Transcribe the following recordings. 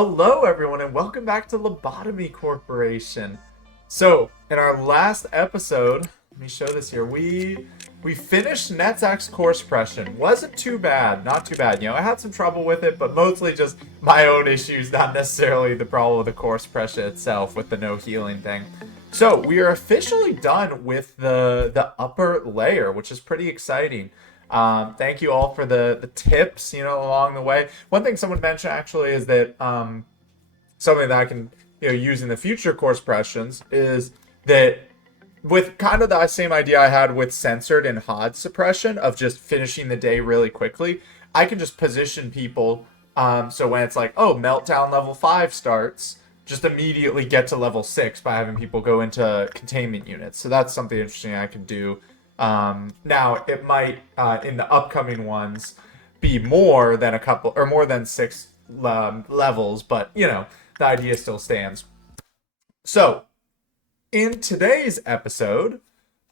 Hello, everyone, and welcome back to Lobotomy Corporation. So, in our last episode, let me show this here. We finished Netzak's core suppression. Wasn't too bad, not too bad. You know, I had some trouble with it, but mostly just my own issues, not necessarily the problem with the core suppression itself with the no healing thing. So, we are officially done with the upper layer, which is pretty exciting. Thank you all for the tips, along the way. One thing someone mentioned actually is that something that I can use in the future core suppressions is that with kind of the same idea I had with censored and HOD suppression of just finishing the day really quickly, I can just position people so when it's like, oh, meltdown level 5 starts, just immediately get to level 6 by having people go into containment units. So that's something interesting I can do. Now it might in the upcoming ones be more than a couple or more than 6 levels, but the idea still stands. So in today's episode,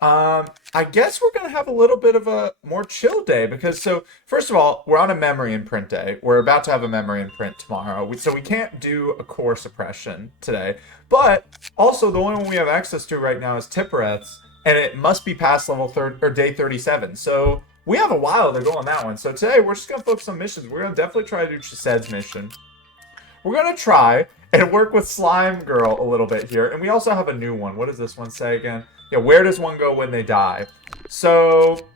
I guess we're gonna have a little bit of a more chill day because first of all, we're on a memory imprint day. We're about to have a memory imprint tomorrow, so we can't do a core suppression today. But also the only one we have access to right now is Tippereth's. And it must be past level day 37. So we have a while to go on that one. So today we're just going to focus on missions. We're going to definitely try to do Chesed's mission. We're going to try and work with Slime Girl a little bit here. And we also have a new one. What does this one say again? Yeah, where does one go when they die? So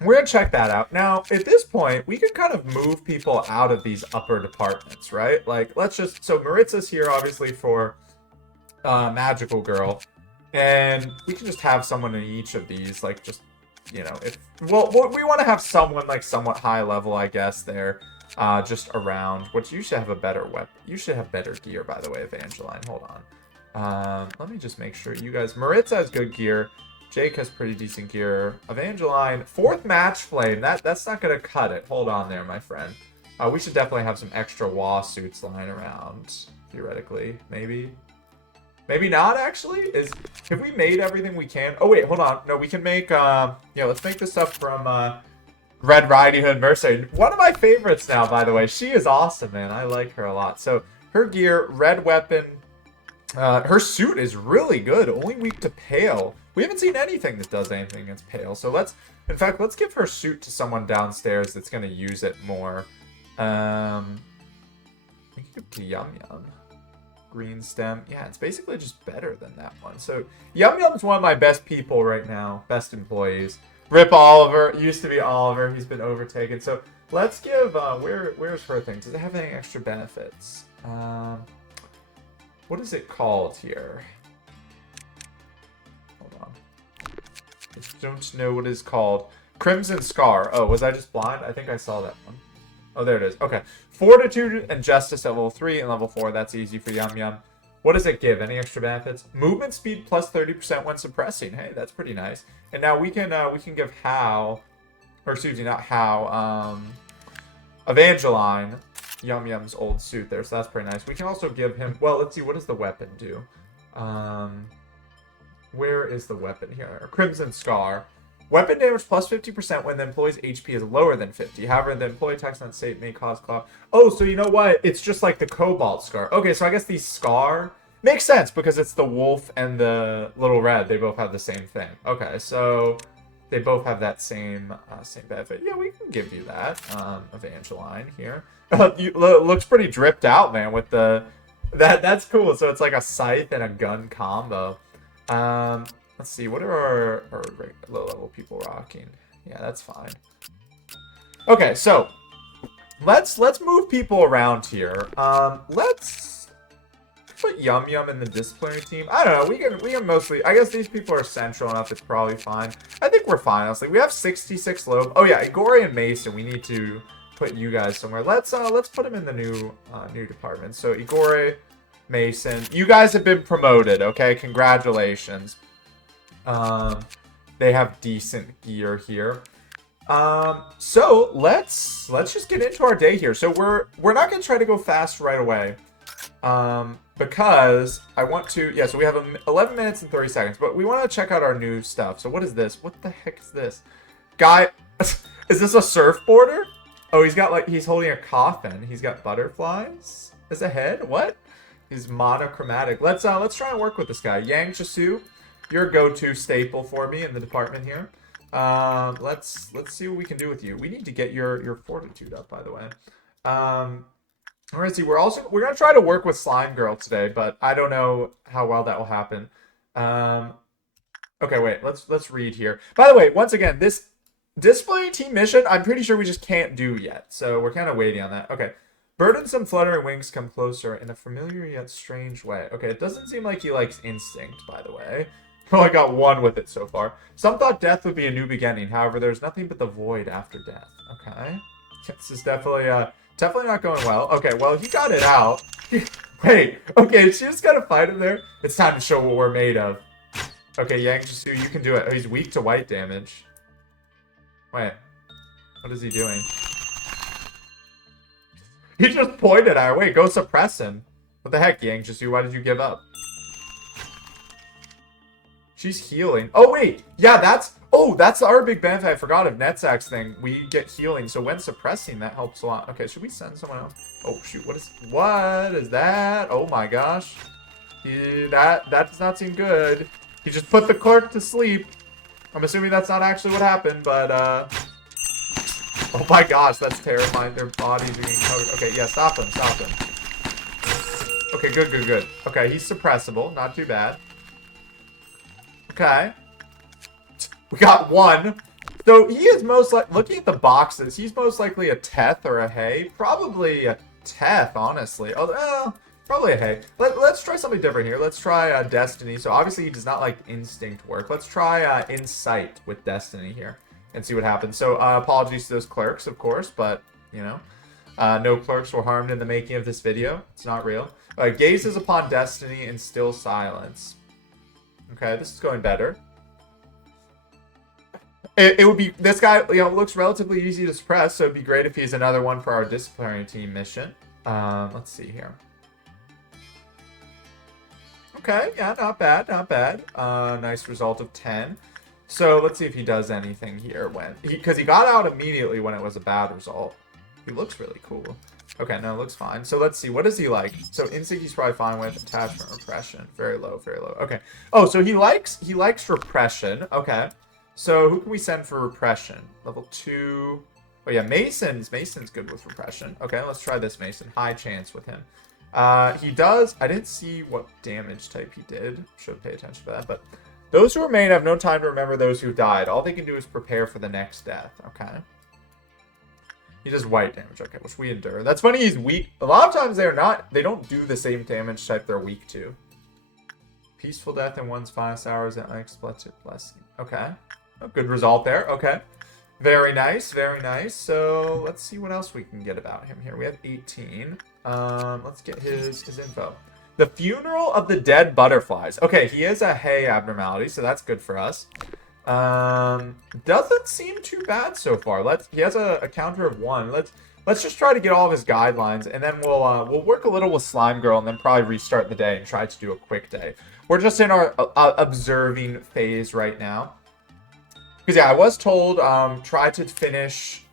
we're going to check that out. Now, at this point, we can kind of move people out of these upper departments, right? Like, so Maritza's here, obviously, for Magical Girl. And we can just have someone in each of these, like, just, we want to have someone, like, somewhat high level, I guess, there, just around, which you should have a better weapon. You should have better gear, by the way, Evangeline. Hold on. Let me just make sure you guys, Maritza has good gear. Jake has pretty decent gear. Evangeline, 4th match flame. That's not going to cut it. Hold on there, my friend. We should definitely have some extra WA suits lying around, theoretically, maybe. Maybe not, actually? Have we made everything we can? Oh, wait, hold on. No, we can make, let's make this stuff from, Red Riding Hood Mercenary. One of my favorites now, by the way. She is awesome, man. I like her a lot. So, her gear, red weapon. Her suit is really good. Only weak to pale. We haven't seen anything that does anything against pale. So, let's give her suit to someone downstairs that's going to use it more. We can give it to Yum Yum. Green stem. Yeah, it's basically just better than that one. So Yum Yum's one of my best people right now. Best employees. Rip Oliver. Used to be Oliver. He's been overtaken. So let's give where's her thing? Does it have any extra benefits? What is it called here? Hold on. I don't know what it's called. Crimson Scar. Oh, was I just blind? I think I saw that one. Oh, there it is. Okay. Fortitude and Justice at level 3 and level 4. That's easy for Yum Yum. What does it give? Any extra benefits? Movement speed plus 30% when suppressing. Hey, that's pretty nice. And now we can give Hal, or excuse me, not Hal, Evangeline, Yum Yum's old suit there. So that's pretty nice. We can also give him, well, let's see, what does the weapon do? Where is the weapon here? Crimson Scar. Weapon damage plus 50% when the employee's HP is lower than 50. However, the employee attacks on state may cause claw. Oh, so you know what? It's just like the Cobalt Scar. Okay, so I guess the Scar makes sense because it's the wolf and the little red. They both have the same thing. Okay, so they both have that same benefit. Yeah, we can give you that, Evangeline here. Looks pretty dripped out, man. With that's cool. So it's like a scythe and a gun combo. Let's see, what are our low-level people rocking? Yeah, that's fine. Okay, so let's move people around here. Let's put Yum Yum in the disciplinary team. I don't know. We can mostly. I guess these people are central enough. It's probably fine. I think we're fine. Honestly, we have 66 low. Oh yeah, Igor and Mason. We need to put you guys somewhere. Let's put them in the new department. So Igor, Mason, you guys have been promoted. Okay, congratulations. They have decent gear here. So let's just get into our day here. So we're not gonna try to go fast right away. Because I want to, so we have 11 minutes and 30 seconds, but we want to check out our new stuff. So what is this? What the heck is this? Guy, is this a surfboarder? Oh, he's holding a coffin. He's got butterflies. as a head? What? He's monochromatic. Let's try and work with this guy. Yang Chisu, you're a go-to staple for me in the department here. Let's see what we can do with you. We need to get your fortitude up, by the way. We're gonna see. We're gonna try to work with Slime Girl today, but I don't know how well that will happen. Okay, wait. Let's read here. By the way, once again, this display team mission, I'm pretty sure we just can't do yet, so we're kind of waiting on that. Okay. Burdensome fluttering wings come closer in a familiar yet strange way. Okay, it doesn't seem like he likes instinct, by the way. Well, I got one with it so far. Some thought death would be a new beginning. However, there's nothing but the void after death. Okay. This is definitely not going well. Okay, well, he got it out. Wait, okay, she just gotta fight him there? It's time to show what we're made of. Okay, Yang Jisu, you can do it. Oh, he's weak to white damage. Wait, what is he doing? He just pointed at her. Wait, go suppress him. What the heck, Yang Jisu? Why did you give up? She's healing. Oh, wait. Yeah, that's our big benefit. I forgot of Netzak's thing. We get healing. So when suppressing, that helps a lot. Okay, should we send someone else? Oh, shoot. What is that? Oh, my gosh. That does not seem good. He just put the clerk to sleep. I'm assuming that's not actually what happened, but, oh my gosh, that's terrifying. Their bodies are getting covered. Okay, yeah, stop him. Okay, good. Okay, he's suppressible. Not too bad. Okay. We got one. So he is most like, looking at the boxes, he's most likely a Teth or a Hay. Probably a Teth, honestly. Oh, probably a Hay. Let's try something different here. Let's try Destiny. So obviously he does not like instinct work. Let's try Insight with Destiny here and see what happens. So apologies to those clerks, of course, but, you know, no clerks were harmed in the making of this video. It's not real. Gazes upon Destiny and still silence. Okay, this is going better. It would be, this guy, you know, looks relatively easy to suppress, so it'd be great if he's another one for our disciplinary team mission. Let's see here. Okay, yeah, not bad. Nice result of 10. So let's see if he does anything here because he got out immediately when it was a bad result. He looks really cool. Okay, no, it looks fine. So let's see, what does he like? So instinct he's probably fine with. Attachment, repression, very low. Okay. Oh, so he likes repression. Okay. So who can we send for repression? Level 2. Oh yeah, Mason's good with repression. Okay, let's try this Mason. High chance with him. He does, I didn't see what damage type he did. Should pay attention to that, but those who remain have no time to remember those who died. All they can do is prepare for the next death. Okay. He does white damage, okay, which we endure. That's funny, he's weak. A lot of times they don't do the same damage type they're weak to. Peaceful death in one's finest hours and unexpected blessing. Okay. A good result there, okay. Very nice. So let's see what else we can get about him here. We have 18. Let's get his info. The funeral of the dead butterflies. Okay, he is a hay abnormality, so that's good for us. Doesn't seem too bad so far. He has a counter of 1. Let's just try to get all of his guidelines, and then we'll work a little with Slime Girl, and then probably restart the day and try to do a quick day. We're just in our observing phase right now. Because yeah, I was told try to finish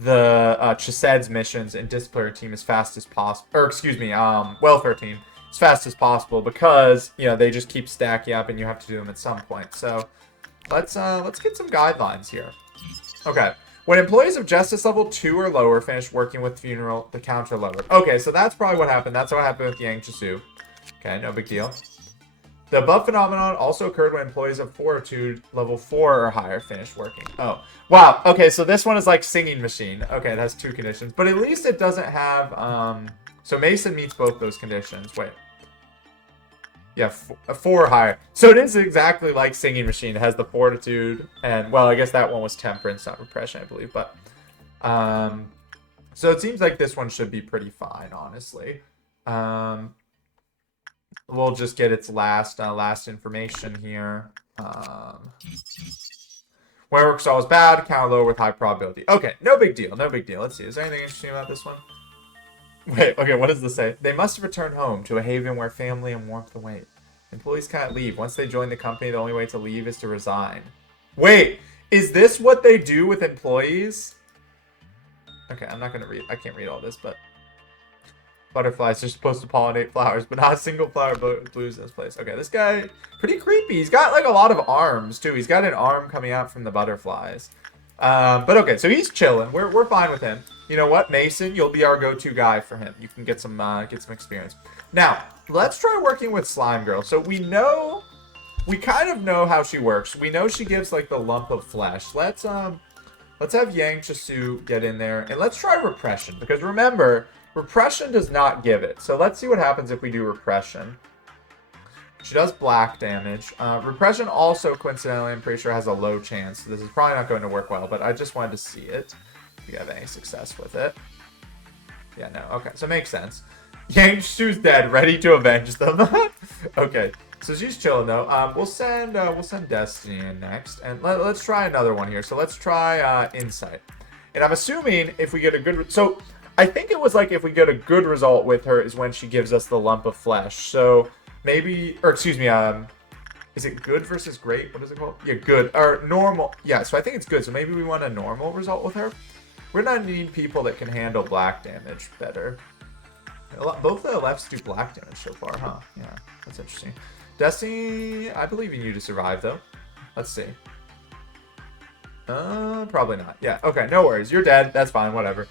the Chesed's missions and disciplinary team as fast as possible, or excuse me, welfare team as fast as possible, because you know they just keep stacking up and you have to do them at some point. So let's get some guidelines here. Okay. When employees of Justice level 2 or lower finish working with funeral, the counter lowered. Okay, so that's probably what happened. That's what happened with Yang Chisu. Okay, no big deal. The above phenomenon also occurred when employees of Fortitude level 4 or higher finished working. Oh, wow. Okay, so this one is like Singing Machine. Okay, it has 2 conditions, but at least it doesn't have, so Mason meets both those conditions. Wait. Yeah, 4 or higher. So it is exactly like Singing Machine. It has the Fortitude, and, well, I guess that one was Temperance, not Repression, I believe, but, so it seems like this one should be pretty fine, honestly. We'll just get its last information here. Where work style is bad, counter lower with high probability. Okay, no big deal. Let's see, is there anything interesting about this one? Wait, okay, what does this say? They must return home to a haven where family and warmth await. Employees can't leave. Once they join the company, the only way to leave is to resign. Wait, is this what they do with employees? Okay, I'm not gonna read. I can't read all this, but butterflies are supposed to pollinate flowers, but not a single flower blooms in this place. Okay, this guy, pretty creepy. He's got like a lot of arms too. He's got an arm coming out from the butterflies. But okay, so he's chilling. We're fine with him. You know what, Mason? You'll be our go-to guy for him. You can get some experience. Now, let's try working with Slime Girl. So we kind of know how she works. We know she gives like the lump of flesh. Let's have Yang Chasu get in there, and let's try repression, because remember, repression does not give it. So let's see what happens if we do repression. She does black damage. Repression also, coincidentally, I'm pretty sure has a low chance. So this is probably not going to work well, but I just wanted to see it. If you have any success with it. Yeah, no. Okay, so it makes sense. Yang Chasu's dead, ready to avenge them. Okay, so she's chilling though. We'll send Destiny in next, and let's try another one here. So let's try Insight. And I'm assuming if we get a good, so I think it was like if we get a good result with her is when she gives us the lump of flesh. So maybe, or excuse me, is it good versus great? What is it called? Yeah, good or normal. Yeah, so I think it's good. So maybe we want a normal result with her. We're gonna need people that can handle black damage better. Both the lefts do black damage so far, huh? Yeah, that's interesting. Destiny, I believe in you to survive, though. Let's see. Probably not. Yeah, okay, no worries. You're dead. That's fine, whatever.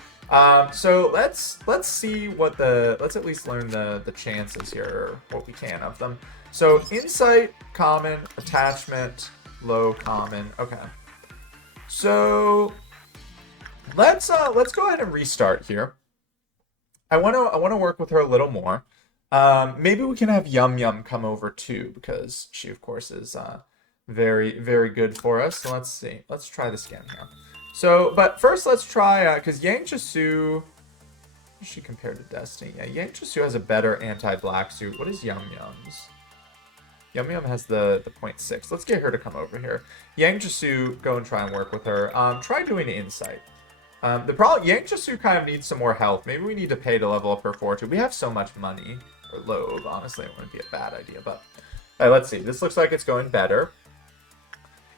So let's see what let's at least learn the chances here, or what we can of them. So Insight, common, attachment, low, common. Okay. So let's go ahead and restart here. I want to work with her a little more. Maybe we can have Yum Yum come over too, because she of course is very, very good for us. So let's see. Let's try this again here. So, but first let's try because Yang Chasu, how does she compare to Destiny? Yeah, Yang Chasu has a better anti-black suit. What is Yum Yum's? Yum Yum has the 0.6. Let's get her to come over here. Yang Chasu, go and try and work with her. Try doing Insight. The problem, Yang Chasu kind of needs some more health. Maybe we need to pay to level up her fortune. We have so much money. Or Lobe, honestly, it wouldn't be a bad idea. But let's see. This looks like it's going better.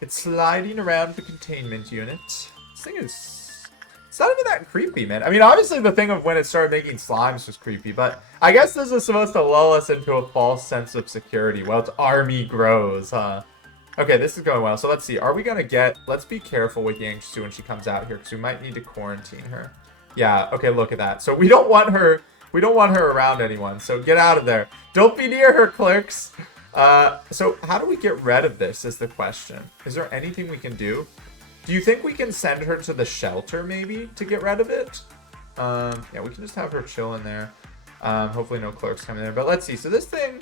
It's sliding around the containment unit. This thing is... It's not even that creepy, man. I mean, obviously the thing of when it started making slimes was creepy. But I guess this is supposed to lull us into a false sense of security while its army grows, huh? Okay, this is going well. So let's see. Are we going to get... Let's be careful with Yang Chasu when she comes out here, because we might need to quarantine her. Yeah, okay, look at that. So we don't want her... We don't want her around anyone, so get out of there. Don't be near her, clerks. So how do we get rid of this is the question. Is there anything we can do? Do you think we can send her to the shelter, maybe, to get rid of it? Yeah, we can just have her chill in there. Hopefully no clerks come in there. But let's see. So this thing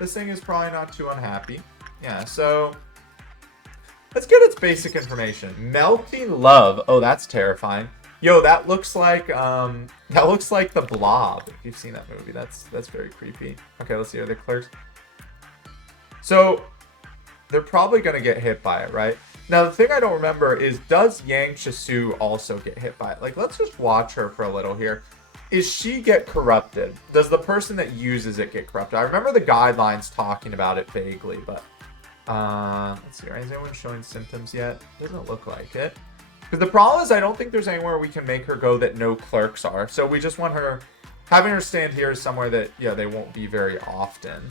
is probably not too unhappy. Yeah, so... Let's get its basic information. Melting love. Oh, that's terrifying. Yo, that looks like the Blob. If you've seen that movie, that's very creepy. Okay, let's see. Are the clerks? So they're probably gonna get hit by it, right? Now the thing I don't remember is, does Yang Chasu also get hit by it? Like, let's just watch her for a little here. Is she get corrupted? Does the person that uses it get corrupted? I remember the guidelines talking about it vaguely, but let's see. Is anyone showing symptoms yet? Doesn't look like it. Because the problem is I don't think there's anywhere we can make her go that no clerks are. So we just want her, having her stand here is somewhere that, yeah, they won't be very often.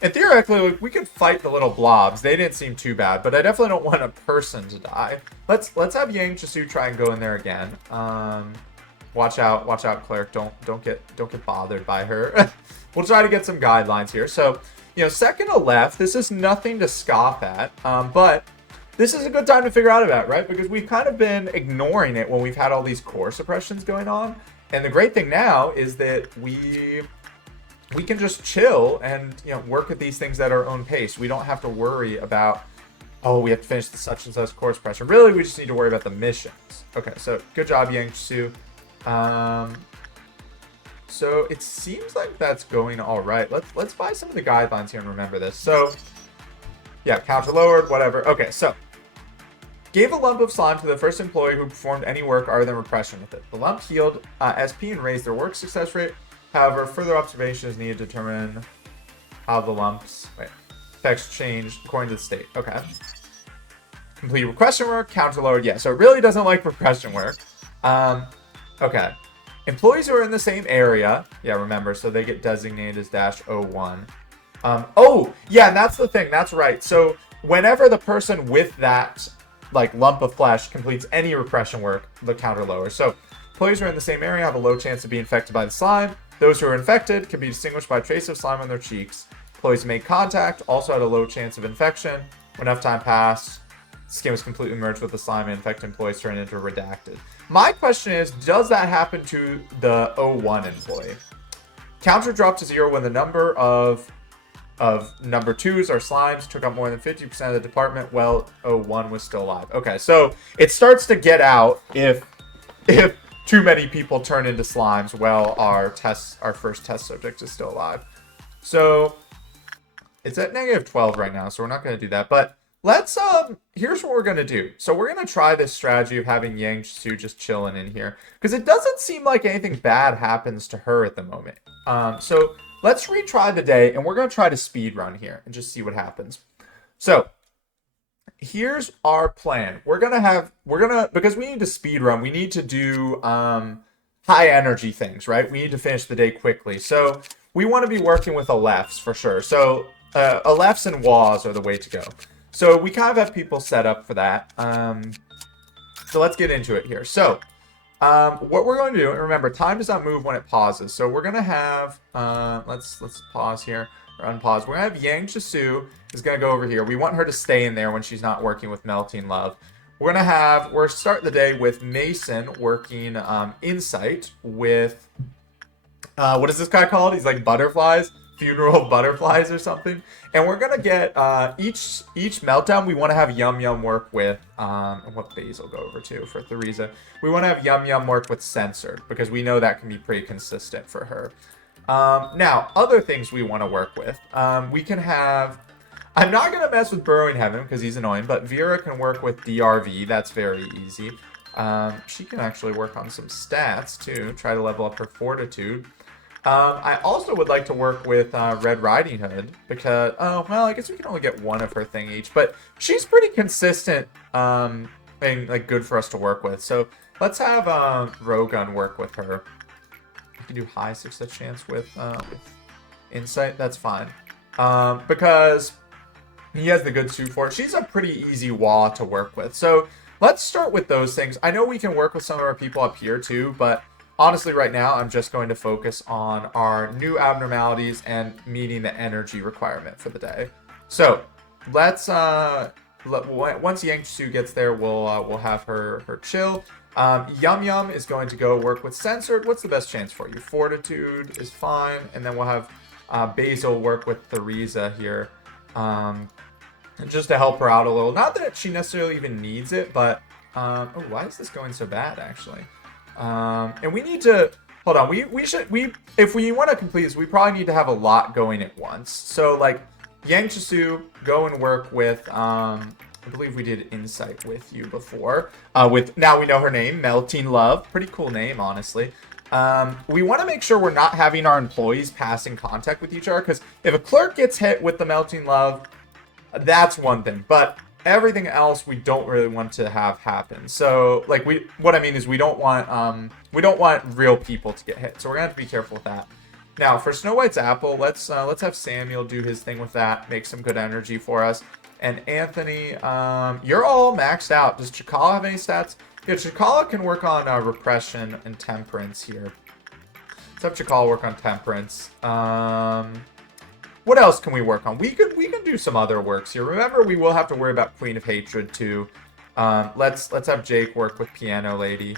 And theoretically, we could fight the little blobs. They didn't seem too bad, but I definitely don't want a person to die. Let's have Yang Chasu try and go in there again. Watch out, clerk. Don't get bothered by her. We'll try to get some guidelines here. So, you know, second to left, this is nothing to scoff at, but this is a good time to figure out about, right? Because we've kind of been ignoring it when we've had all these core suppressions going on. And the great thing now is that we can just chill and, you know, work at these things at our own pace. We don't have to worry about, oh, we have to finish the such and such core suppression. Really, we just need to worry about the missions. Okay, so good job, Yang Chasu. So it seems like that's going all right. Let's buy some of the guidelines here and remember this. So yeah, counter lowered, whatever. Okay, so gave a lump of slime to the first employee who performed any work other than repression with it. The lump healed SP and raised their work success rate. However, further observation is needed to determine how the lumps effects changed according to the state. Okay. Complete repression work, counter lowered. Yeah, so it really doesn't like repression work. Okay. Employees who are in the same area, yeah, remember, so they get designated as -01. Oh, yeah, and that's the thing. That's right. So whenever the person with that like lump of flesh completes any repression work, the counter lowers. So employees who are in the same area have a low chance of being infected by the slime. Those who are infected can be distinguished by a trace of slime on their cheeks. Employees who made contact also had a low chance of infection. When enough time passed, skin was completely merged with the slime and infected employees turned into redacted. My question is, does that happen to the 01 employee? Counter dropped to 0 when the number of number 2s or slimes took up more than 50% of the department. Well, 01 was still alive. Okay, so it starts to get out if too many people turn into slimes while our first test subject is still alive. So it's at -12 right now, so we're not going to do that. But let's here's what we're going to do. So we're going to try this strategy of having Yang Su just chilling in here, because it doesn't seem like anything bad happens to her at the moment. So let's retry the day, and we're going to try to speed run here and just see what happens. So here's our plan. Because we need to speed run, we need to do high energy things, right? We need to finish the day quickly. So we want to be working with Alephs for sure. So Alephs and WAs are the way to go. So we kind of have people set up for that. So let's get into it here. So what we're going to do, and remember, time does not move when it pauses. So we're going to have, let's pause here, or unpause. We're going to have Yang Chisu is going to go over here. We want her to stay in there when she's not working with Melting Love. We're starting the day with Mason working Insight with, what is this guy called? He's like butterflies, funeral butterflies or something. And we're going to get each meltdown, we want to have Yum Yum work with, and what Basil go over to for Theresa. We want to have Yum Yum work with Censored, because we know that can be pretty consistent for her. Now, other things we want to work with. We can have, I'm not going to mess with Burrowing Heaven because he's annoying, but Vera can work with DRV. That's very easy. She can actually work on some stats too, try to level up her fortitude. I also would like to work with Red Riding Hood because, oh, well, I guess we can only get one of her thing each, but she's pretty consistent and like good for us to work with. So let's have Rogun work with her. You can do high success chance with Insight. That's fine because he has the good suit for it. She's a pretty easy wah to work with. So let's start with those things. I know we can work with some of our people up here too, but honestly, right now, I'm just going to focus on our new abnormalities and meeting the energy requirement for the day. So let's once Yang Su gets there, we'll have her chill. Yum Yum is going to go work with Censored. What's the best chance for you? Fortitude is fine, and then we'll have Basil work with Theresa here, just to help her out a little. Not that she necessarily even needs it, but oh, why is this going so bad actually? And we need to hold on. If we want to complete this, we probably need to have a lot going at once. So like Yang Chisu, go and work with I believe we did Insight with you before. With now we know her name, Melting Love. Pretty cool name, honestly. We want to make sure we're not having our employees pass in contact with each other, because if a clerk gets hit with the Melting Love, that's one thing. But everything else we don't really want to have happen. So like what I mean is we don't want real people to get hit. So we're gonna have to be careful with that. Now for Snow White's apple, let's have Samuel do his thing with that, make some good energy for us. And Anthony, you're all maxed out. Does Chakala have any stats? Yeah, Chakala can work on repression and temperance here. Let's have Chakala work on temperance. What else can we work on? We can do some other works here. Remember, we will have to worry about Queen of Hatred too. Let's have Jake work with Piano Lady.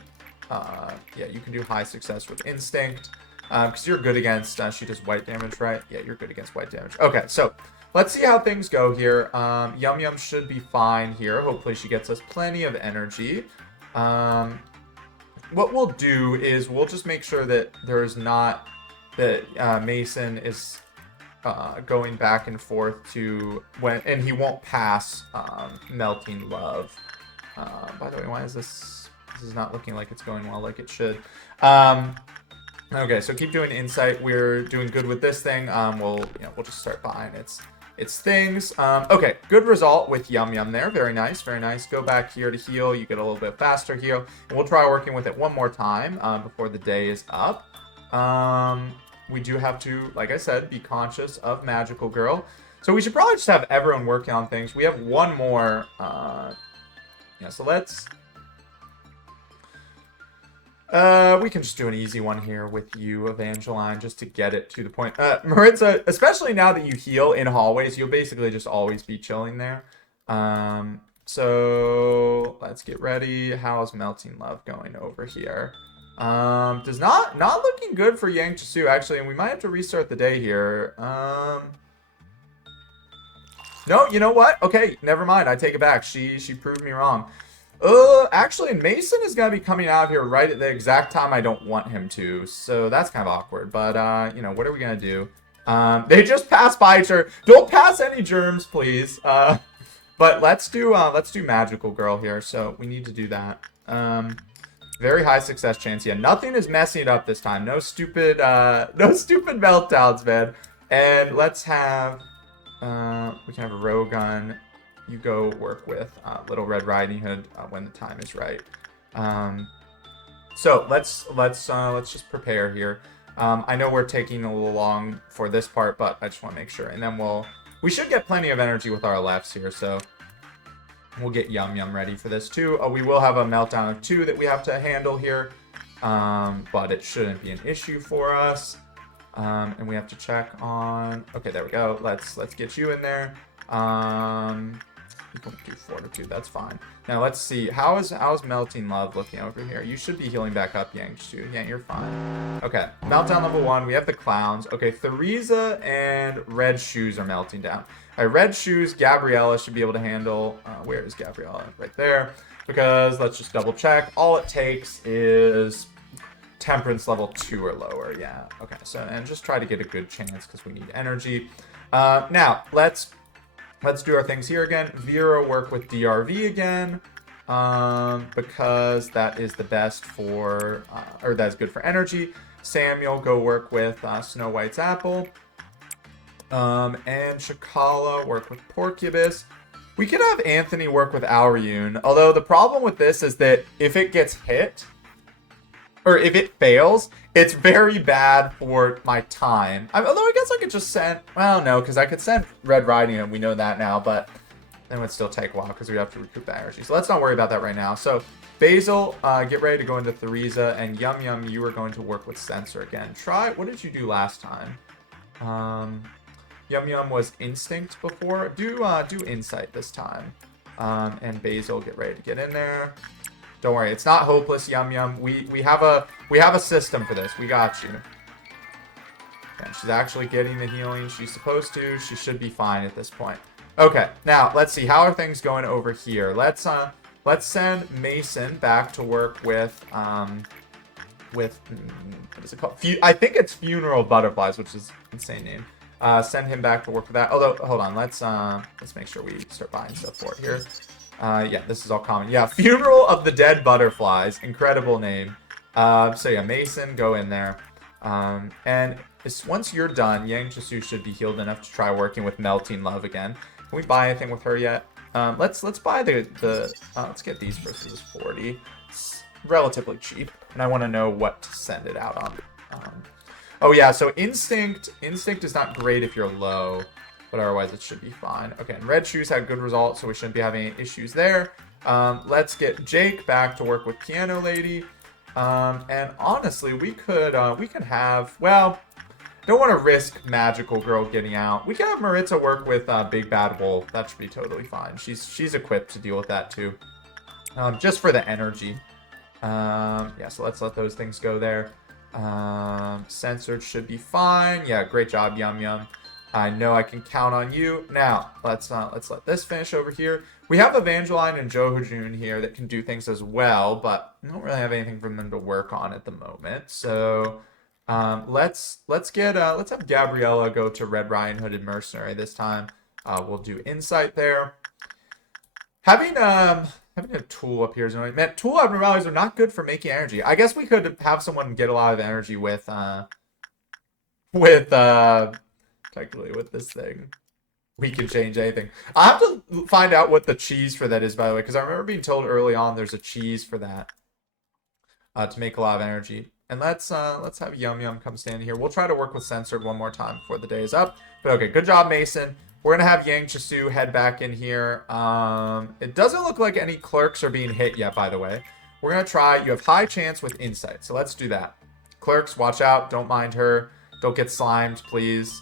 Yeah, you can do high success with Instinct because you're good against. She does white damage, right? Yeah, you're good against white damage. Okay, so let's see how things go here. Yum Yum should be fine here. Hopefully, she gets us plenty of energy. What we'll do is we'll just make sure that there's not that Mason is going back and forth to when, and he won't pass Melting Love. By the way, why is this is not looking like it's going well like it should. Okay, so keep doing Insight. We're doing good with this thing. We'll just start buying its its things. Okay, good result with Yum Yum there. Very nice, very nice. Go back here to heal. You get a little bit faster heal. And we'll try working with it one more time before the day is up. We do have to, like I said, be conscious of Magical Girl. So we should probably just have everyone working on things. We have one more. Yeah, so let's... we can just do an easy one here with you, Evangeline, just to get it to the point. Maritza, especially now that you heal in hallways, you'll basically just always be chilling there. So let's get ready. How's Melting Love going over here? Does not looking good for Yang Chisu, actually, and we might have to restart the day here. No, you know what? Okay, never mind. I take it back. She proved me wrong. Actually, Mason is going to be coming out of here right at the exact time I don't want him to. So that's kind of awkward. But, you know, what are we going to do? They just passed by each other. Don't pass any germs, please. But let's do Magical Girl here. So we need to do that. Very high success chance. Yeah, nothing is messing it up this time. No stupid meltdowns, man. And let's have, we can have a Rogun. You go work with Little Red Riding Hood when the time is right. So let's just prepare here. I know we're taking a little long for this part, but I just want to make sure. And then we should get plenty of energy with our lefts here, so we'll get Yum Yum ready for this too. We will have a meltdown of 2 that we have to handle here, but it shouldn't be an issue for us. And we have to check on. Okay, there we go. Let's get you in there. You can do Fortitude, that's fine. Now let's see, how's Melting Love looking over here? You should be healing back up, Yang Chisu. Yeah, you're fine. Okay, meltdown level 1, we have the clowns. Okay, Theresa and Red Shoes are melting down. All right, Red Shoes, Gabriella should be able to handle, where is Gabriella? Right there. Because, let's just double check, all it takes is Temperance level 2 or lower, yeah. Okay, so, and just try to get a good chance because we need energy. Now, let's do our things here again. Vera work with DRV again, because that is the best for, or that's good for energy. Samuel, go work with Snow White's apple. And Shakala work with Porcubus. We could have Anthony work with Auriune, although the problem with this is that if it gets hit, or if it fails, it's very bad for my time. Although I guess I could just send... Well, no, because I could send Red Riding Hood. We know that now, but then it would still take a while because we have to recoup the energy. So let's not worry about that right now. So Basil, get ready to go into Theresa. And Yum Yum, you are going to work with Sensor again. Try... What did you do last time? Yum Yum was Instinct before. Do Insight this time. And Basil, get ready to get in there. Don't worry, it's not hopeless, Yum Yum. We have a system for this. We got you. Okay, she's actually getting the healing she's supposed to. She should be fine at this point. Okay, now let's see, how are things going over here? Let's send Mason back to work with what is it called? I think it's Funeral Butterflies, which is an insane name. Send him back to work with that. Although, hold on, let's make sure we start buying stuff for it here. Yeah, this is all common. Yeah, Funeral of the Dead Butterflies. Incredible name. So yeah, Mason, go in there. And once you're done, Yang Chisu should be healed enough to try working with Melting Love again. Can we buy anything with her yet? Let's buy let's get these versus 40. It's relatively cheap, and I want to know what to send it out on. Oh yeah, so Instinct is not great if you're low. But otherwise, it should be fine. Okay, and Red Shoes had good results, so we shouldn't be having any issues there. Let's get Jake back to work with Piano Lady. And honestly, we could have... Well, don't want to risk Magical Girl getting out. We could have Maritza work with Big Bad Wolf. That should be totally fine. She's equipped to deal with that, too. Just for the energy. Yeah, so let's let those things go there. Censored should be fine. Yeah, great job, Yum Yum. I know I can count on you. Now, let's let this finish over here. We have Evangeline and Johojun here that can do things as well, but we don't really have anything for them to work on at the moment. So let's have Gabriella go to Red Riding Hood and Mercenary this time. We'll do Insight there. Having a tool up here is annoying. Man, tool abnormalities are not good for making energy. I guess we could have someone get a lot of energy with technically with this thing. we can change anything. I have to find out what the cheese for that is, by the way, because I remember being told early on there's a cheese for that to make a lot of energy. And let's have Yum Yum come stand here. We'll try to work with Censored one more time before the day is up. But okay, good job, Mason. We're gonna have Yang Chisu head back in here. It doesn't look like any clerks are being hit yet, by the way. We're gonna try. You have high chance with insight, so let's do that. Clerks, watch out. Don't mind her. Don't get slimed, please.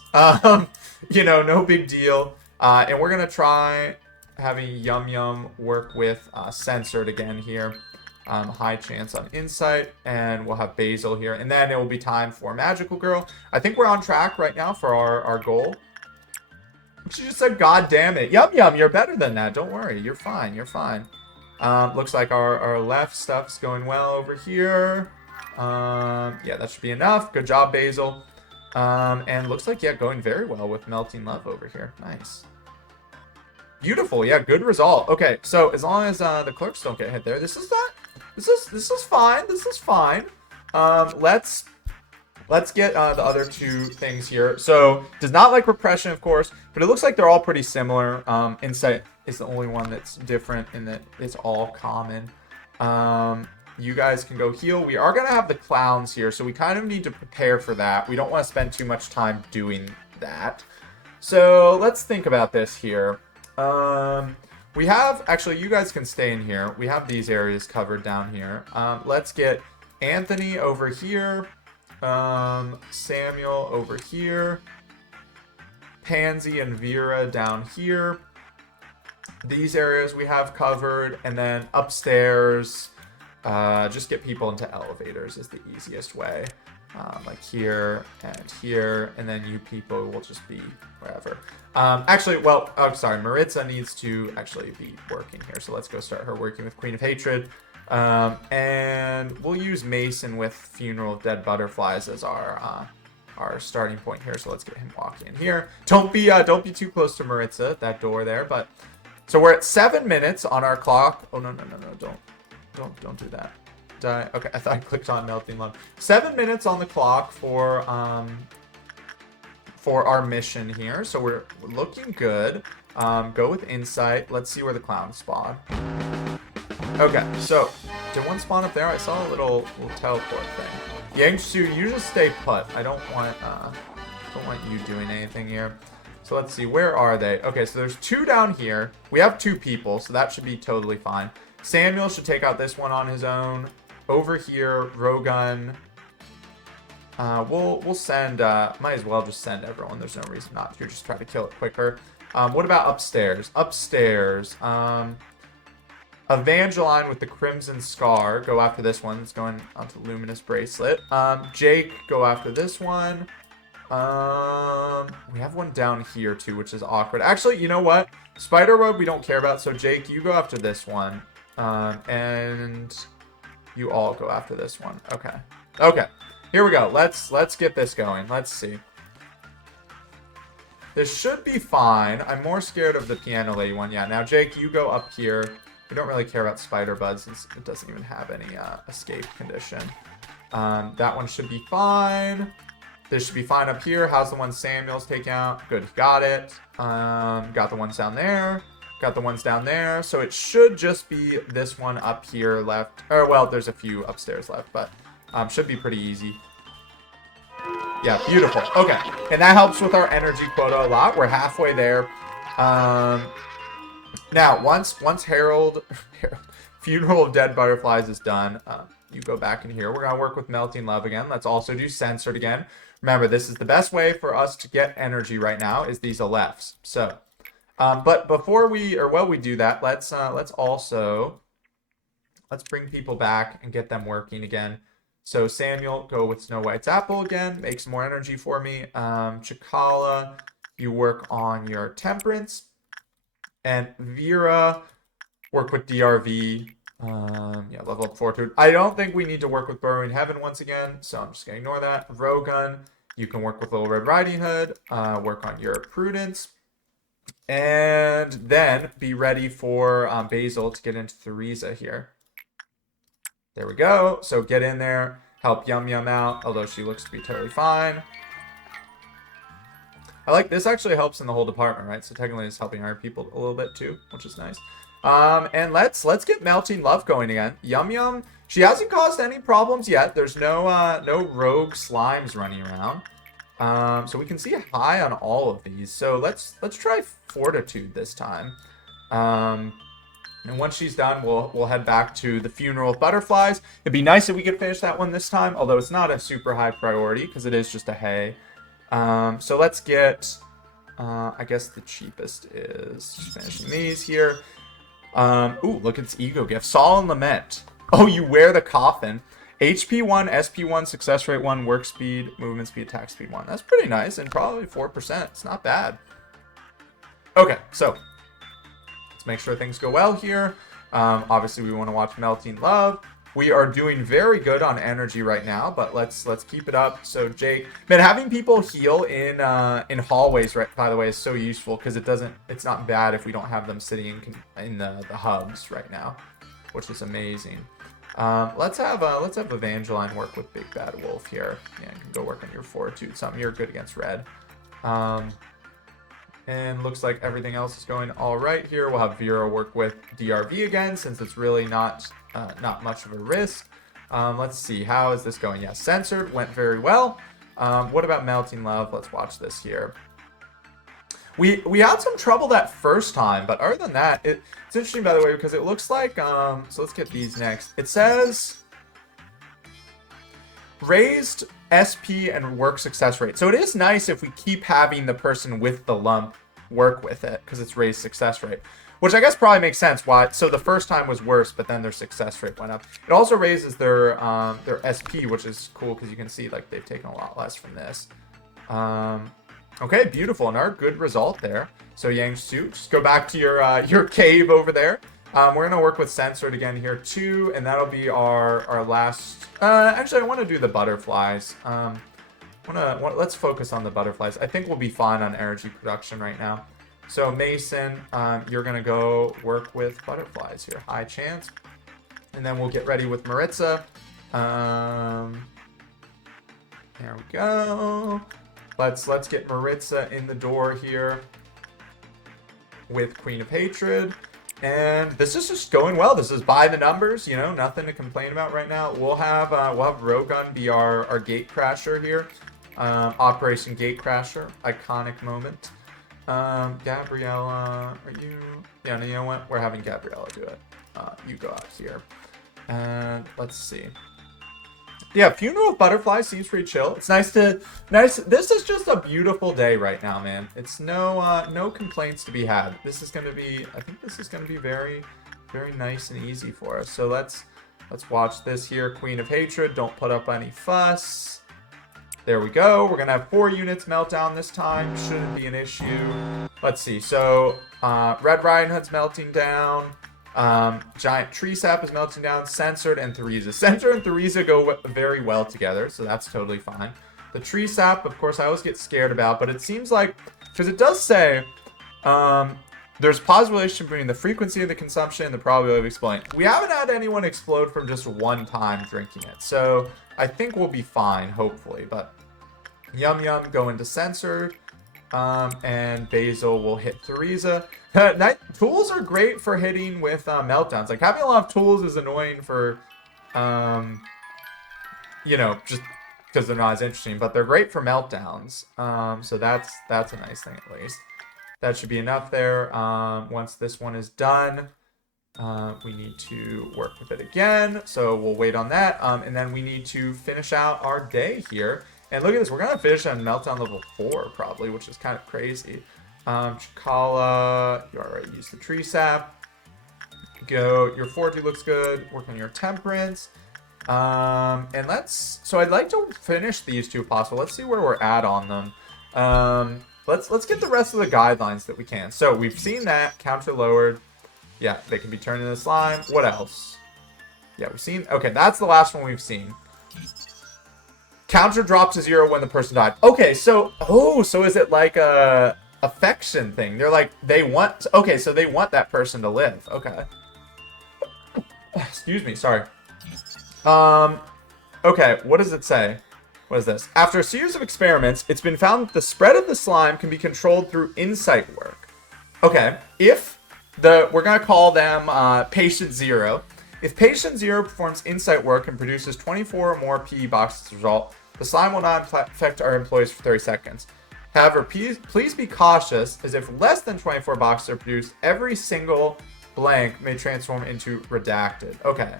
You know, no big deal. And we're gonna try having Yum Yum work with Censored again here. High chance on insight, and we'll have Basil here, and then it will be time for Magical Girl. I think we're on track right now for our goal. She just said, "God damn it, Yum Yum, you're better than that. Don't worry, you're fine. You're fine." Looks like our left stuff's going well over here. Yeah, that should be enough. Good job, Basil. And looks like, yeah, going very well with Melting Love over here. Nice. Beautiful. Yeah, good result. Okay, so as long as the clerks don't get hit there, this is fine. This is fine. Let's get the other two things here. So, does not like repression, of course, but it looks like they're all pretty similar. Insight is the only one that's different in that it's all common. You guys can go heal. We are going to have the clowns here, so we kind of need to prepare for that. We don't want to spend too much time doing that. So, let's think about this here. We have, actually, you guys can stay in here. We have these areas covered down here. Let's get Anthony over here. Samuel over here. Pansy and Vera down here. These areas we have covered. And then upstairs, just get people into elevators is the easiest way. Like here, and then you people will just be wherever. Actually, well, oh, sorry, Maritza needs to actually be working here, so let's go start her working with Queen of Hatred. And we'll use Mason with Funeral of Dead Butterflies as our starting point here, so let's get him walking in here. Don't be too close to Maritza, that door there, but... So we're at 7 minutes on our clock. Oh, no, don't do that. Okay, I thought I clicked on Melting Love. 7 minutes on the clock for our mission here, so we're looking good. Go with insight. Let's see where the clowns spawn. Okay, so did one spawn up there? I saw a little teleport thing. Yangsu, you just stay put. I don't want you doing anything here. So let's see, where are they? Okay, so there's two down here. We have two people, so that should be totally fine. Samuel should take out this one on his own. Over here, Rogun. We'll send, might as well just send everyone. There's no reason not to. Just try to kill it quicker. What about upstairs? Upstairs, Evangeline with the Crimson Scar. Go after this one. It's going onto Luminous Bracelet. Jake, go after this one. We have one down here too, which is awkward. Actually, you know what? Spiderweb we don't care about. So Jake, you go after this one. And you all go after this one. Okay. Okay. Here we go. Let's get this going. Let's see. This should be fine. I'm more scared of the Piano Lady one. Yeah, now Jake, you go up here. We don't really care about Spider Bud since it doesn't even have any escape condition. That one should be fine. This should be fine up here. How's the one Samuel's taking out? Good, got it. Got the ones down there. Got the ones down there. So it should just be this one up here left. Or, well, there's a few upstairs left, but should be pretty easy. Yeah, beautiful. Okay, and that helps with our energy quota a lot. We're halfway there. Now, once Harold Funeral of Dead Butterflies is done, you go back in here. We're going to work with Melting Love again. Let's also do Censored again. Remember, this is the best way for us to get energy right now is these Alephs. So, but before we do that, let's bring people back and get them working again. So Samuel, go with Snow White's apple again. Make some more energy for me. Chikala, you work on your temperance. And Vera, work with DRV. Yeah, level up Fortitude. I don't think we need to work with Burrowing Heaven once again, so I'm just going to ignore that. Rogun, you can work with Little Red Riding Hood. Work on your Prudence. And then be ready for Basil to get into Theresa here. There we go. So get in there. Help Yum Yum out, although she looks to be totally fine. I like this actually helps in the whole department, right? So technically it's helping our people a little bit too, which is nice. And let's get Melting Love going again. Yum Yum. She hasn't caused any problems yet. There's no rogue slimes running around. So we can see a high on all of these. So let's try Fortitude this time. And once she's done, we'll head back to the Funeral of Butterflies. It'd be nice if we could finish that one this time, although it's not a super high priority because it is just a hay. So let's get, I guess the cheapest is just finishing these here. Ooh, look, it's Ego Gift. Solemn Lament. Oh, you wear the coffin. HP 1, SP 1, success rate 1, work speed, movement speed, attack speed 1. That's pretty nice, and probably 4%. It's not bad. Okay, so let's make sure things go well here. Obviously, we want to watch Melting Love. We are doing very good on energy right now, but let's keep it up. So Jake, man, having people heal in hallways, right? By the way, is so useful because it's not bad if we don't have them sitting in the hubs right now, which is amazing. Let's have Evangeline work with Big Bad Wolf here. Yeah, you can go work on your Fortitude. Something you're good against red. And looks like everything else is going all right here. We'll have Vera work with DRV again, since it's really not much of a risk. Let's see, how is this going? Yeah, Censored went very well. What about Melting Love? Let's watch this here. We had some trouble that first time, but other than that, it's interesting, by the way, because it looks like, so let's get these next. It says raised SP and work success rate. So it is nice if we keep having the person with the lump work with it, because it's raised success rate, which I guess probably makes sense why. So the first time was worse, but then their success rate went up. It also raises their SP, which is cool because you can see like they've taken a lot less from this. Okay, beautiful. Another good result there. So Yang Su, just go back to your cave over there. We're gonna work with Censored again here too, and that'll be our last. Actually, I want to do the butterflies. Let's focus on the butterflies. I think we'll be fine on energy production right now. So Mason, you're gonna go work with butterflies here. High chance, and then we'll get ready with Maritza. There we go. Let's get Maritza in the door here with Queen of Hatred. And this is just going well. This is by the numbers, you know, nothing to complain about right now. We'll have Rogun be our gate crasher here. Operation Gate Crasher, iconic moment. Gabriella, are you? Yeah, you know what? We're having Gabriella do it. You go out here. And let's see. Yeah, Funeral of Butterflies seems pretty chill. It's nice. This is just a beautiful day right now, man. It's no complaints to be had. This is gonna be. I think this is gonna be very, very nice and easy for us. So let's watch this here. Queen of Hatred. Don't put up any fuss. There we go. We're gonna have 4 units meltdown this time. Shouldn't be an issue. Let's see. So Red Riding Hood's melting down. Giant Tree Sap is melting down. Censored and Theresa. Censored and Theresa go very well together, so that's totally fine. The Tree Sap, of course, I always get scared about, but it seems like, because it does say, there's a positive relationship between the frequency of the consumption and the probability of exploding. We haven't had anyone explode from just one time drinking it, so I think we'll be fine, hopefully. But Yum Yum go into Censored, and Basil will hit Theresa. Tools are great for hitting with meltdowns. Like, having a lot of tools is annoying for, you know, just because they're not as interesting, but they're great for meltdowns. So that's a nice thing at least. That should be enough there. Once this one is done, we need to work with it again. So we'll wait on that. And then we need to finish out our day here. And look at this. We're going to finish on meltdown level 4 probably, which is kind of crazy. Chikala, you already used the Tree Sap. Go. Your Fortitude looks good. Work on your Temperance. And so I'd like to finish these two if possible. Let's see where we're at on them. Let's get the rest of the guidelines that we can. So we've seen that. Counter lowered. Yeah, they can be turned into slime. What else? Yeah, we've seen. Okay, that's the last one we've seen. Counter dropped to 0 when the person died. Okay, so is it like a affection thing? They're like, they want. Okay, so they want that person to live. Okay. Excuse me. Sorry. Okay, what does it say? What is this? After a series of experiments, it's been found that the spread of the slime can be controlled through insight work. Okay, we're going to call them Patient Zero. If Patient Zero performs insight work and produces 24 or more PE boxes as a result, the slime will not affect our employees for 30 seconds. However, please be cautious, as if less than 24 boxes are produced, every single blank may transform into redacted. Okay.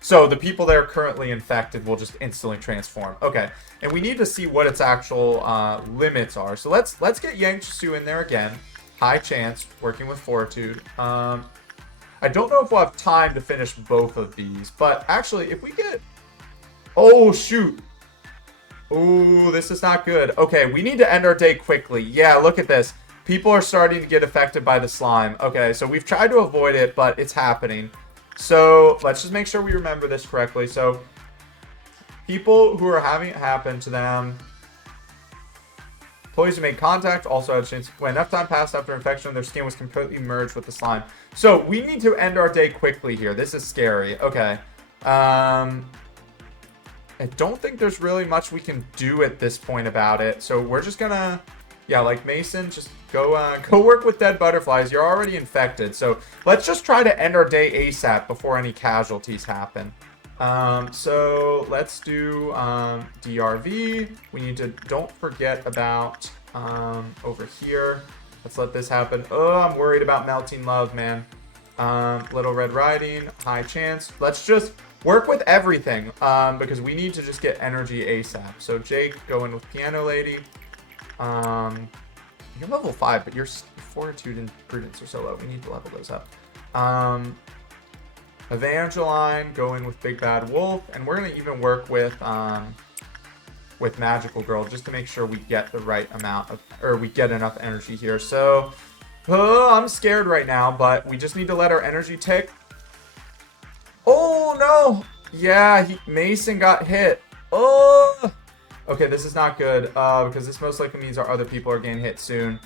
So the people that are currently infected will just instantly transform. Okay, and we need to see what its actual limits are. So let's get Yang Chisu in there again. High chance, working with Fortitude. I don't know if we'll have time to finish both of these, but actually, if we get... Oh, shoot. Ooh, this is not good. Okay, we need to end our day quickly. Yeah, look at this. People are starting to get affected by the slime. Okay, so we've tried to avoid it, but it's happening. So let's just make sure we remember this correctly. So people who are having it happen to them, employees who made contact also had a chance. When enough time passed after infection, their skin was completely merged with the slime. So we need to end our day quickly here. This is scary. Okay. I don't think there's really much we can do at this point about it. So we're just gonna, yeah, like Mason, just go work with dead butterflies. You're already infected. So let's just try to end our day ASAP before any casualties happen. So let's do DRV. We need to, don't forget about over here. Let's let this happen. Oh, I'm worried about Melting Love, man. Little Red Riding, high chance. Let's just work with everything because we need to just get energy ASAP. So Jake, go in with Piano Lady. You're level 5, but your Fortitude and Prudence are so low. We need to level those up. Evangeline, go in with Big Bad Wolf, and we're gonna even work with Magical Girl just to make sure we get the right amount of, or we get enough energy here. So, I'm scared right now, but we just need to let our energy tick. Oh no! Yeah, Mason got hit. Oh! Okay, this is not good because this most likely means our other people are getting hit soon.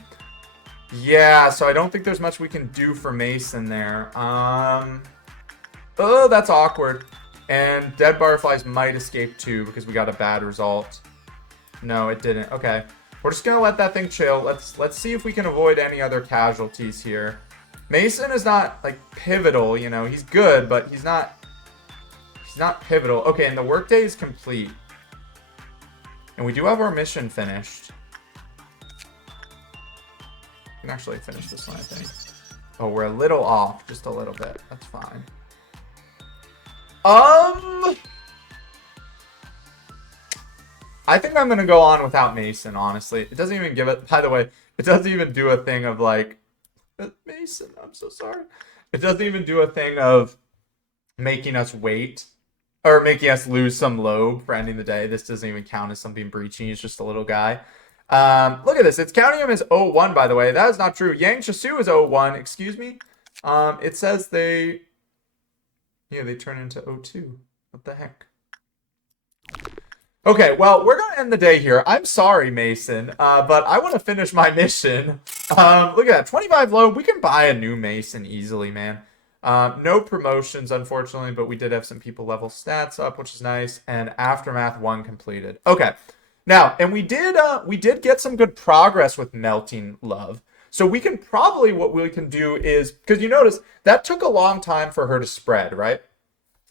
Yeah, so I don't think there's much we can do for Mason there. Oh, that's awkward. And dead butterflies might escape too because we got a bad result. No, it didn't. Okay, we're just gonna let that thing chill. Let's see if we can avoid any other casualties here. Mason is not like pivotal, you know. He's good, but he's not pivotal. Okay, and the workday is complete. And we do have our mission finished. We can actually finish this one, I think. Oh, we're a little off. Just a little bit. That's fine. I think I'm going to go on without Mason, honestly. It doesn't even give it... By the way, it doesn't even do a thing of, like... Mason, I'm so sorry. It doesn't even do a thing of making us wait. Or making us lose some lobe for ending the day. This doesn't even count as something breaching. He's just a little guy. Look at this. It's counting him as 0-1, by the way. That is not true. Yang Chisu is 0-1. Excuse me. It says they turn into 0-2. What the heck? Okay, well, we're going to end the day here. I'm sorry, Mason, but I want to finish my mission. Look at that. 25 lobe. We can buy a new Mason easily, man. No promotions, unfortunately, but we did have some people level stats up, which is nice. And Aftermath 1 completed. Okay. Now, and we did get some good progress with Melting Love. So we can probably, what we can do is, because you notice, that took a long time for her to spread, right?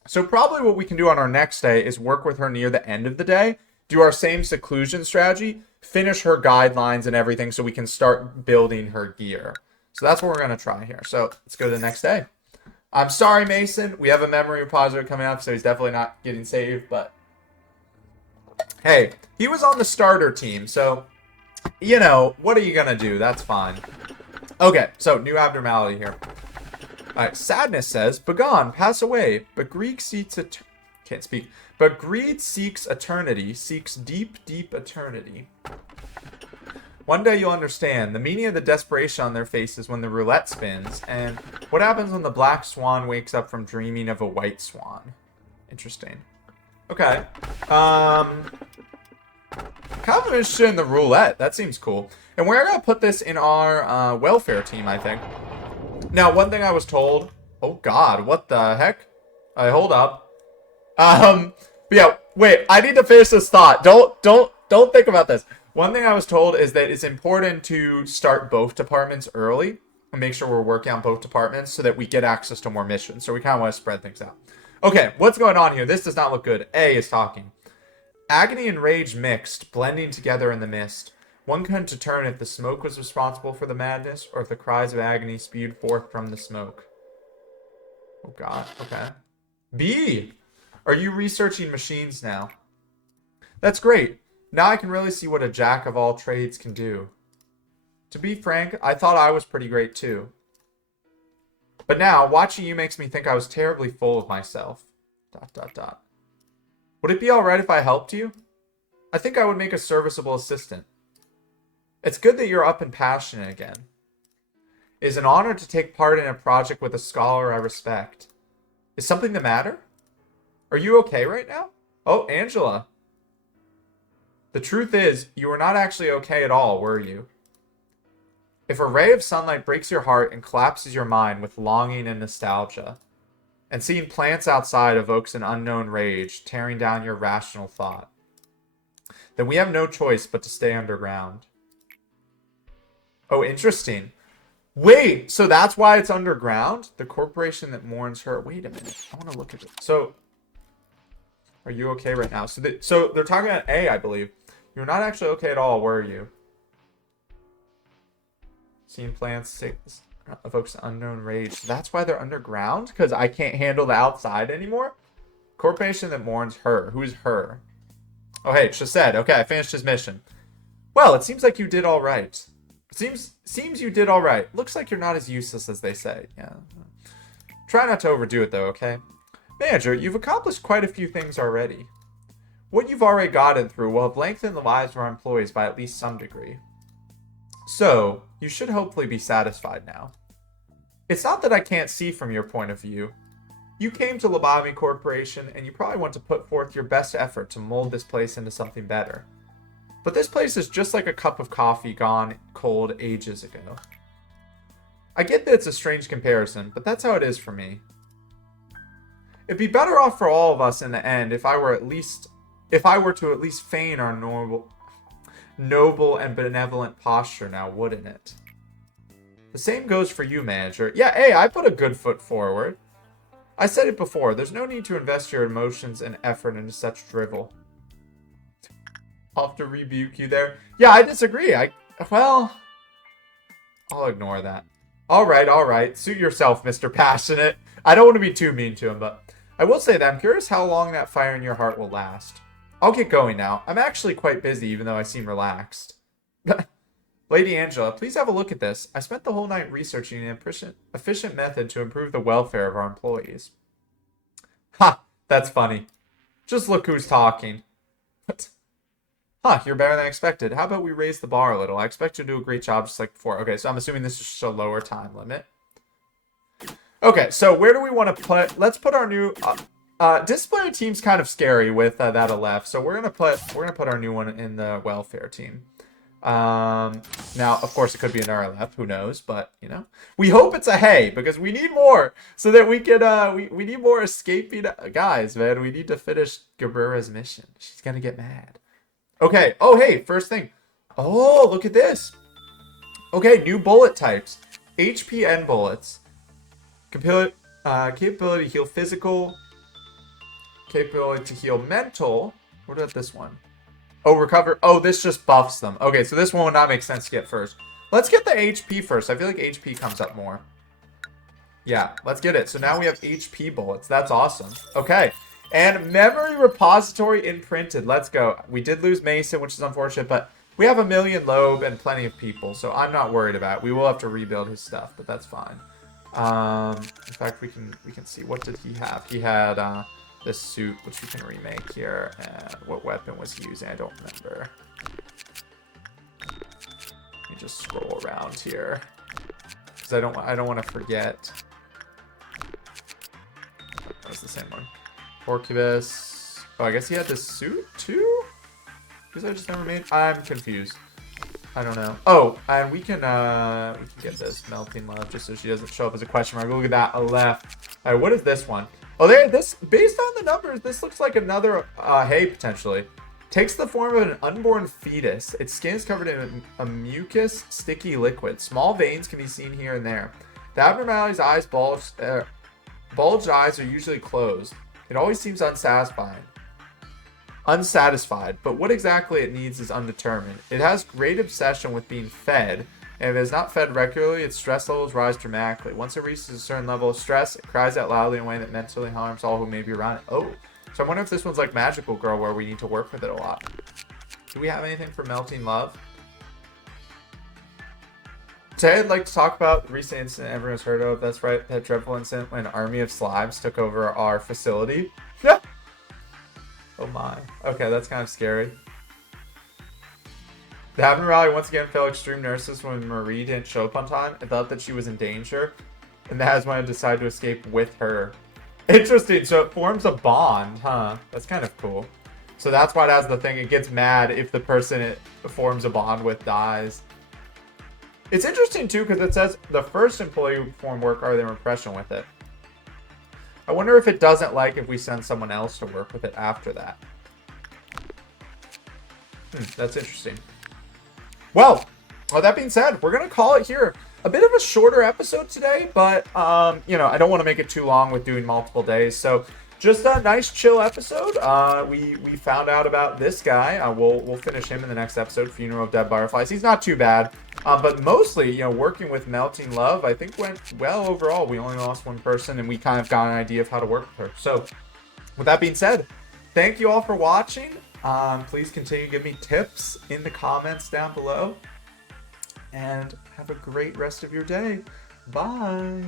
So probably what we can do on our next day is work with her near the end of the day, do our same seclusion strategy, finish her guidelines and everything so we can start building her gear. So that's what we're going to try here. So let's go to the next day. I'm sorry, Mason. We have a memory repository coming up, so he's definitely not getting saved. But hey, he was on the starter team, so, you know, what are you going to do? That's fine. Okay, so new abnormality here. All right, Sadness says, "Begone, pass away, but Greed seeks can't speak. But greed seeks eternity, seeks deep, deep eternity. One day you'll understand the meaning of the desperation on their faces when the roulette spins, and what happens when the black swan wakes up from dreaming of a white swan." Interesting. Okay. Kind of interested in the roulette. That seems cool. And we're going to put this in our welfare team, I think. Now, one thing I was told... Oh, God. What the heck? Hold up. But yeah, wait, I need to finish this thought. Don't think about this. One thing I was told is that it's important to start both departments early and make sure we're working on both departments so that we get access to more missions. So we kind of want to spread things out. Okay, what's going on here? This does not look good. A is talking. Agony and rage mixed, blending together in the mist. One couldn't determine if the smoke was responsible for the madness or if the cries of agony spewed forth from the smoke. Oh god, okay. B! Are you researching machines now? That's great. Now I can really see what a jack of all trades can do. To be frank, I thought I was pretty great too. But now, watching you makes me think I was terribly full of myself. ... Would it be alright if I helped you? I think I would make a serviceable assistant. It's good that you're up and passionate again. It is an honor to take part in a project with a scholar I respect. Is something the matter? Are you okay right now? Oh, Angela. The truth is, you were not actually okay at all, were you? If a ray of sunlight breaks your heart and collapses your mind with longing and nostalgia, and seeing plants outside evokes an unknown rage, tearing down your rational thought, then we have no choice but to stay underground. Oh, interesting. Wait, so that's why it's underground? The corporation that mourns her. Wait a minute. I want to look at it. So, are you okay right now? So they're talking about A, I believe. You're not actually okay at all, were you? Seeing plants evokes unknown rage. That's why they're underground? Because I can't handle the outside anymore? Corporation that mourns her. Who's her? Oh, hey, Chesed. Okay, I finished his mission. Well, it seems like you did all right. Seems you did all right. Looks like you're not as useless as they say. Yeah. Try not to overdo it, though, okay? Manager, you've accomplished quite a few things already. What you've already gotten through will have lengthened the lives of our employees by at least some degree. So, you should hopefully be satisfied now. It's not that I can't see from your point of view. You came to Lobotomy Corporation, and you probably want to put forth your best effort to mold this place into something better. But this place is just like a cup of coffee gone cold ages ago. I get that it's a strange comparison, but that's how it is for me. It'd be better off for all of us in the end if I were to at least feign our noble and benevolent posture now, wouldn't it? The same goes for you, manager. Yeah, hey, I put a good foot forward. I said it before, there's no need to invest your emotions and effort into such drivel. I'll have to rebuke you there. Yeah, I disagree. Well, I'll ignore that. All right. Suit yourself, Mr. Passionate. I don't want to be too mean to him, but I will say that I'm curious how long that fire in your heart will last. I'll get going now. I'm actually quite busy, even though I seem relaxed. Lady Angela, please have a look at this. I spent the whole night researching an efficient method to improve the welfare of our employees. Ha! That's funny. Just look who's talking. What? Huh, you're better than I expected. How about we raise the bar a little? I expect you to do a great job just like before. Okay, so I'm assuming this is just a lower time limit. Okay, so where do we want to put... Let's put our new... disciplinary team's kind of scary with that left, so we're gonna put our new one in the welfare team. Now, of course, it could be an RLF, who knows, but, you know. We hope it's a hay, because we need more, so that we can, we need more escaping guys, man. We need to finish Gabrera's mission. She's gonna get mad. Okay, oh, hey, first thing. Oh, look at this. Okay, new bullet types. HPN bullets. Capability to heal physical. Capability to heal mental. What about this one? Oh, recover. Oh, this just buffs them. Okay, so this one would not make sense to get first. Let's get the HP first. I feel like HP comes up more. Yeah, let's get it. So now we have HP bullets. That's awesome. Okay. And memory repository imprinted. Let's go. We did lose Mason, which is unfortunate, but we have 1 million Lobe and plenty of people, so I'm not worried about it. We will have to rebuild his stuff, but that's fine. In fact, we can see, what did he have? He had this suit, which we can remake here, and what weapon was he using? I don't remember. Let me just scroll around here, because I don't want to forget. That was the same one. Porcubus. Oh, I guess he had this suit too? Because I just never made... I'm confused. I don't know. Oh, and we can get this melting love just so she doesn't show up as a question mark. Look at that, a left. All right, what is this one? Oh, there. This, based on the numbers, this looks like another hay potentially. Takes the form of an unborn fetus. Its skin is covered in a mucus, sticky liquid. Small veins can be seen here and there. The abnormality's eyes bulged eyes are usually closed. It always seems unsatisfied, but what exactly it needs is undetermined. It has great obsession with being fed, and if it is not fed regularly, its stress levels rise dramatically. Once it reaches a certain level of stress, it cries out loudly in a way that mentally harms all who may be around it. Oh. So I wonder if this one's like Magical Girl, where we need to work with it a lot. Do we have anything for Melting Love? Today I'd like to talk about the recent incident everyone's heard of. That's right, that dreadful incident when an army of slimes took over our facility. Oh my. Okay, that's kind of scary. The abnormality once again fell extreme nurses when Marie didn't show up on time and thought that she was in danger. And that is when I decided to escape with her. Interesting, so it forms a bond, huh? That's kind of cool. So that's why it has the thing, it gets mad if the person it forms a bond with dies. It's interesting too, because it says the first employee who performed work are their impression with it. I wonder if it doesn't like if we send someone else to work with it after that. That's interesting. Well, with that being said, we're going to call it here. A bit of a shorter episode today, but, you know, I don't want to make it too long with doing multiple days. So just a nice chill episode. We found out about this guy. We'll finish him in the next episode, Funeral of Dead Butterflies. He's not too bad. But mostly, you know, working with Melting Love, I think went well overall. We only lost one person, and we kind of got an idea of how to work with her. So with that being said, thank you all for watching. Please continue to give me tips in the comments down below. And have a great rest of your day. Bye.